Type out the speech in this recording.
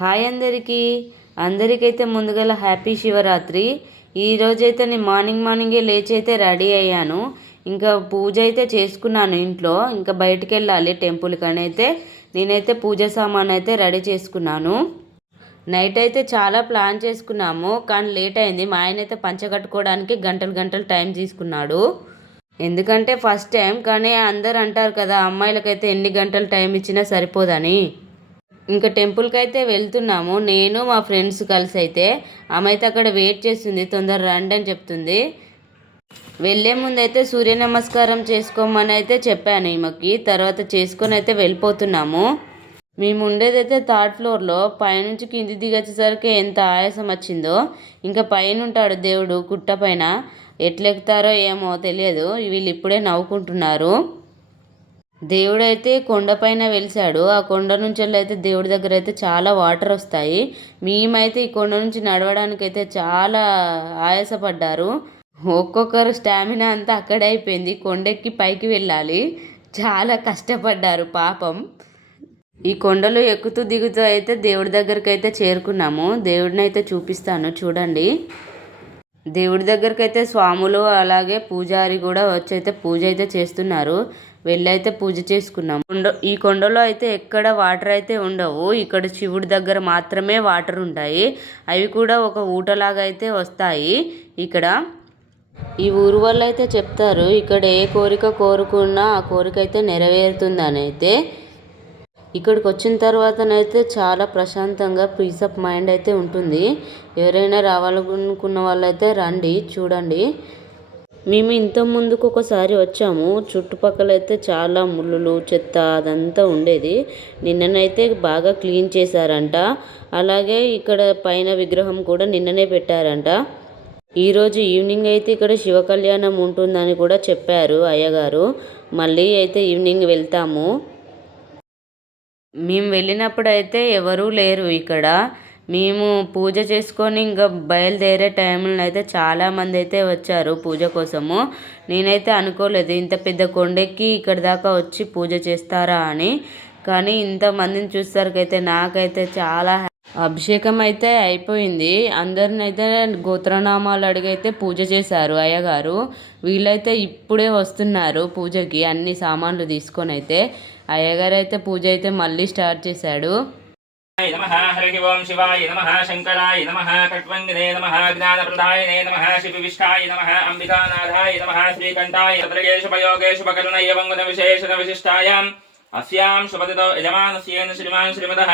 Hi అందరికైతే ముందుగల happy Shivaratri. ఈరోజైతే నేను మార్నింగే లేచి అయితే రెడీ అయ్యాను. ఇంకా పూజ అయితే చేసుకున్నాను ఇంట్లో. ఇంకా బయటికి వెళ్ళాలి టెంపుల్కి అని అయితే నేనైతే పూజ సామాన్ అయితే రెడీ చేసుకున్నాను. నైట్ అయితే చాలా ప్లాన్ చేసుకున్నాము, కానీ లేట్ అయింది. మా ఆయన అయితే పంచ కట్టుకోవడానికి గంటలు టైం తీసుకున్నాడు. ఎందుకంటే ఫస్ట్ టైం, కానీ అందరు అంటారు కదా అమ్మాయిలకైతే ఎన్ని గంటలు టైం ఇచ్చినా సరిపోదని. ఇంకా టెంపుల్కి అయితే వెళ్తున్నాము, నేను మా ఫ్రెండ్స్ కలిసి. అయితే ఆమె అయితే అక్కడ వెయిట్ చేస్తుంది, తొందర రండి అని చెప్తుంది. వెళ్ళే ముందు అయితే సూర్య నమస్కారం చేసుకోమని అయితే చెప్పాను ఈమెకి. తర్వాత చేసుకొని అయితే వెళ్ళిపోతున్నాము. మేము ఉండేదైతే థర్డ్ ఫ్లోర్లో. పైనుంచి కింది దిగొచ్చేసరికి ఎంత ఆయాసం వచ్చిందో. ఇంకా పైన ఉంటాడు దేవుడు గుట్ట పైన, ఎట్లెక్కుతారో ఏమో తెలియదు. వీళ్ళు ఇప్పుడే నవ్వుకుంటున్నారు. దేవుడైతే కొండపైన వెలిసాడు. ఆ కొండ నుంచి అయితే దేవుడి దగ్గర అయితే చాలా వాటర్ వస్తాయి. మేమైతే ఈ కొండ నుంచి నడవడానికి అయితే చాలా ఆయాసపడ్డారు. ఒక్కొక్కరు స్టామినా అంతా అక్కడే అయిపోయింది. కొండెక్కి పైకి వెళ్ళాలి, చాలా కష్టపడ్డారు పాపం. ఈ కొండలు ఎక్కుతూ దిగుతూ అయితే దేవుడి దగ్గరికి అయితే చేరుకున్నాము. దేవుడిని అయితే చూపిస్తాను చూడండి. దేవుడి దగ్గరికి అయితే స్వాములు అలాగే పూజారి కూడా వచ్చి అయితే పూజ అయితే చేస్తున్నారు. వెళ్ళైతే పూజ చేసుకున్నాం. ఈ కొండలో అయితే ఎక్కడ వాటర్ అయితే ఉండవు. ఇక్కడ శివుడి దగ్గర మాత్రమే వాటర్ ఉంటాయి. అవి కూడా ఒక ఊటలాగా అయితే వస్తాయి. ఇక్కడ ఈ ఊరు వాళ్ళు అయితే చెప్తారు, ఇక్కడ ఏ కోరిక కోరుకున్నా ఆ కోరిక అయితే నెరవేరుతుందని. అయితే ఇక్కడికి వచ్చిన తర్వాతనైతే చాలా ప్రశాంతంగా పీస్ ఆఫ్ మైండ్ అయితే ఉంటుంది. ఎవరైనా రావాలనుకున్న వాళ్ళైతే రండి చూడండి. మేము ఇంత ముందుకు ఒకసారి వచ్చాము. చుట్టుపక్కల అయితే చాలా ముళ్ళులు చెత్త అదంతా ఉండేది. నిన్ననైతే బాగా క్లీన్ చేశారంట. అలాగే ఇక్కడ పైన విగ్రహం కూడా నిన్ననే పెట్టారంట. ఈరోజు ఈవినింగ్ అయితే ఇక్కడ శివ కళ్యాణం ఉంటుందని కూడా చెప్పారు అయ్యగారు. మళ్ళీ అయితే ఈవినింగ్ వెళ్తాము. మేము వెళ్ళినప్పుడు అయితే ఎవరూ లేరు ఇక్కడ. మేము పూజ చేసుకొని ఇంకా బయలుదేరే టైంలో అయితే చాలామంది అయితే వచ్చారు పూజ కోసము. నేనైతే అనుకోలేదు ఇంత పెద్ద కొండెక్కి ఇక్కడ దాకా వచ్చి పూజ చేస్తారా అని. కానీ ఇంతమందిని చూసేసరికైతే నాకైతే చాలా అభిషేకం అయితే అయిపోయింది. అందరినైతే గోత్రనామాలు అడిగైతే పూజ చేశారు అయ్యగారు. వీళ్ళైతే ఇప్పుడే వస్తున్నారు పూజకి అన్ని సామాన్లు తీసుకొని. అయితే అయ్యగారు అయితే పూజ అయితే మళ్ళీ స్టార్ట్ చేశాడు. नमः हरिः ओं शिवाय नमः शंकराय नमः कट्वंगिने नमः ज्ञानप्रदायिने नमः शिवविष्ठाय नमः अंबिकानाथाय नमः श्रीकंठाय तत्रगेशुपयोगेशुपकरुणैवङ्गुणविशेषणविशिष्टायाम् अस्यां शुभदितो यजमानस्येन श्रीमान् श्रीमतः